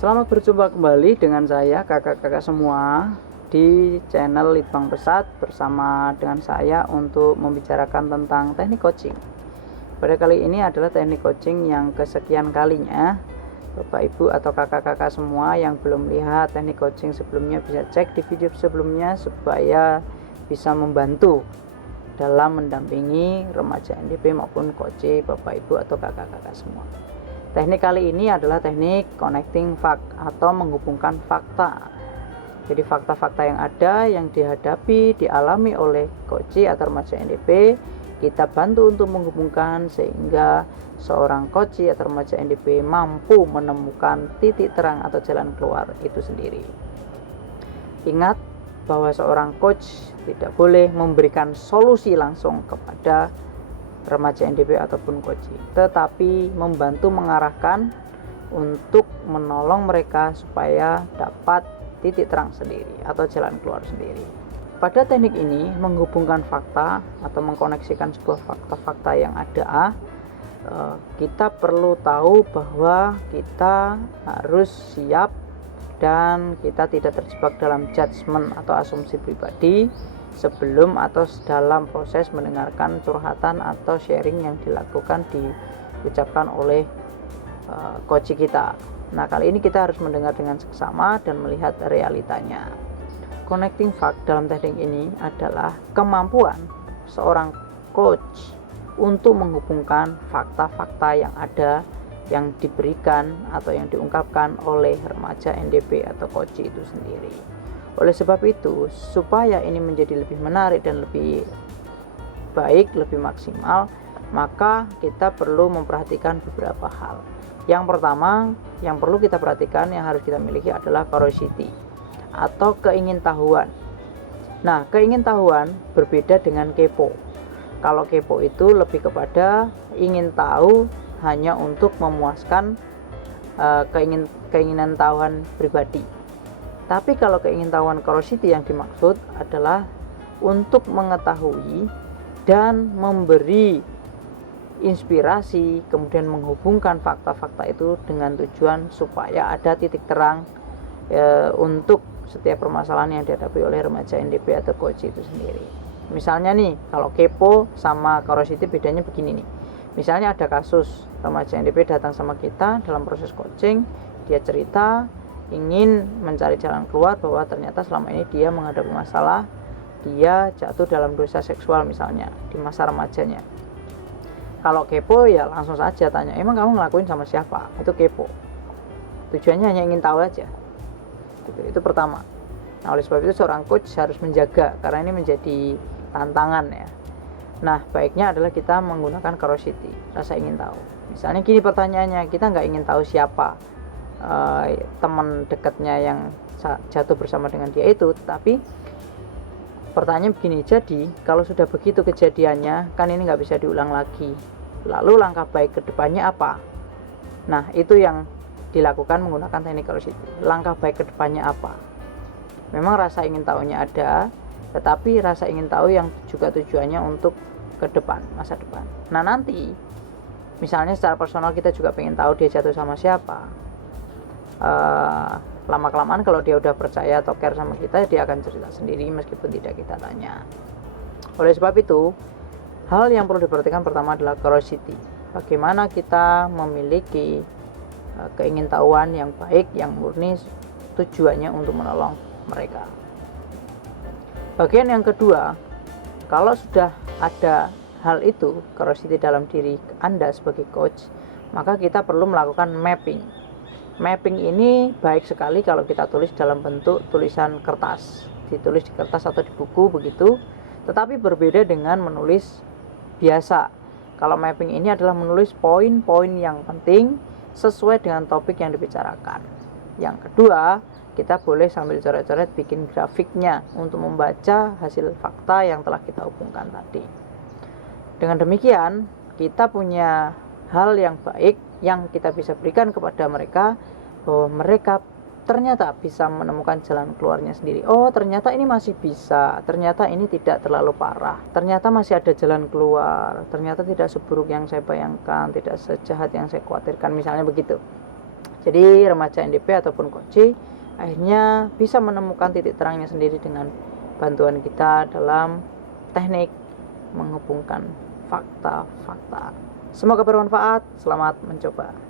Selamat berjumpa kembali dengan saya kakak-kakak semua di channel Litbang Pesat bersama dengan saya untuk membicarakan tentang teknik coaching. Pada kali ini adalah teknik coaching yang kesekian kalinya. Bapak Ibu atau kakak-kakak semua yang belum lihat teknik coaching sebelumnya bisa cek di video sebelumnya supaya bisa membantu dalam mendampingi remaja NDP maupun coach Bapak Ibu atau kakak-kakak semua. Teknik kali ini adalah teknik connecting fact atau menghubungkan fakta. Jadi fakta-fakta yang ada yang dihadapi, dialami oleh coach atau remaja NDP, kita bantu untuk menghubungkan sehingga seorang coach atau remaja NDP mampu menemukan titik terang atau jalan keluar itu sendiri. Ingat bahwa seorang coach tidak boleh memberikan solusi langsung kepada remaja NDP ataupun coach, tetapi membantu mengarahkan untuk menolong mereka supaya dapat titik terang sendiri atau jalan keluar sendiri. Pada teknik ini menghubungkan fakta atau mengkoneksikan sebuah fakta-fakta yang ada, kita perlu tahu bahwa kita harus siap dan kita tidak terjebak dalam judgement atau asumsi pribadi sebelum atau dalam proses mendengarkan curhatan atau sharing yang diucapkan oleh coach kita. Nah, kali ini kita harus mendengar dengan seksama dan melihat realitanya. Connecting fact dalam teknik ini adalah kemampuan seorang coach untuk menghubungkan fakta-fakta yang ada yang diberikan atau yang diungkapkan oleh remaja NDP atau coach itu sendiri. Oleh sebab itu, supaya ini menjadi lebih menarik dan lebih baik, lebih maksimal, maka kita perlu memperhatikan beberapa hal. Yang pertama, yang perlu kita perhatikan, yang harus kita miliki adalah curiosity atau keingintahuan. Nah, keingintahuan berbeda dengan kepo. Kalau kepo itu lebih kepada ingin tahu hanya untuk memuaskan keinginan tahuan pribadi. Tapi kalau keingintahuan curiosity yang dimaksud adalah untuk mengetahui dan memberi inspirasi, kemudian menghubungkan fakta-fakta itu dengan tujuan supaya ada titik terang untuk setiap permasalahan yang dihadapi oleh remaja NDP atau coach itu sendiri. Misalnya nih, kalau kepo sama curiosity bedanya begini nih. Misalnya ada kasus remaja NDP datang sama kita dalam proses coaching, dia cerita ingin mencari jalan keluar bahwa ternyata selama ini dia menghadapi masalah, dia jatuh dalam dosa seksual misalnya di masa remajanya. Kalau kepo ya langsung saja tanya, emang kamu ngelakuin sama siapa? Itu kepo. Tujuannya hanya ingin tahu aja. Itu pertama. Nah, oleh sebab itu seorang coach harus menjaga karena ini menjadi tantangan ya. Nah, baiknya adalah kita menggunakan curiosity, rasa ingin tahu. Misalnya gini pertanyaannya, kita nggak ingin tahu siapa teman dekatnya yang jatuh bersama dengan dia itu, tapi pertanyaan begini, jadi kalau sudah begitu kejadiannya, kan ini nggak bisa diulang lagi, lalu langkah baik ke depannya apa? Nah, itu yang dilakukan menggunakan teknik curiosity. Langkah baik ke depannya apa? Memang rasa ingin tahunya ada, tetapi rasa ingin tahu yang juga tujuannya untuk ke depan, masa depan. Nah, nanti misalnya secara personal kita juga pengen tahu dia jatuh sama siapa. Lama-kelamaan kalau dia udah percaya atau care sama kita, dia akan cerita sendiri meskipun tidak kita tanya. Oleh sebab itu, hal yang perlu diperhatikan pertama adalah curiosity. Bagaimana kita memiliki keingintahuan yang baik, yang murni, tujuannya untuk menolong mereka. Bagian yang kedua, kalau sudah ada hal itu, curiosity dalam diri Anda sebagai coach, maka kita perlu melakukan mapping. Mapping ini baik sekali kalau kita tulis dalam bentuk tulisan kertas, ditulis di kertas atau di buku begitu, tetapi berbeda dengan menulis biasa. Kalau mapping ini adalah menulis poin-poin yang penting sesuai dengan topik yang dibicarakan. Yang kedua, kita boleh sambil coret-coret bikin grafiknya untuk membaca hasil fakta yang telah kita hubungkan tadi. Dengan demikian, kita punya hal yang baik yang kita bisa berikan kepada mereka, bahwa mereka ternyata bisa menemukan jalan keluarnya sendiri. Oh, ternyata ini masih bisa, ternyata ini tidak terlalu parah, ternyata masih ada jalan keluar, ternyata tidak seburuk yang saya bayangkan, tidak sejahat yang saya khawatirkan, misalnya begitu. Jadi remaja NDP ataupun coaching akhirnya bisa menemukan titik terangnya sendiri dengan bantuan kita dalam teknik menghubungkan fakta-fakta. Semoga bermanfaat. Selamat mencoba.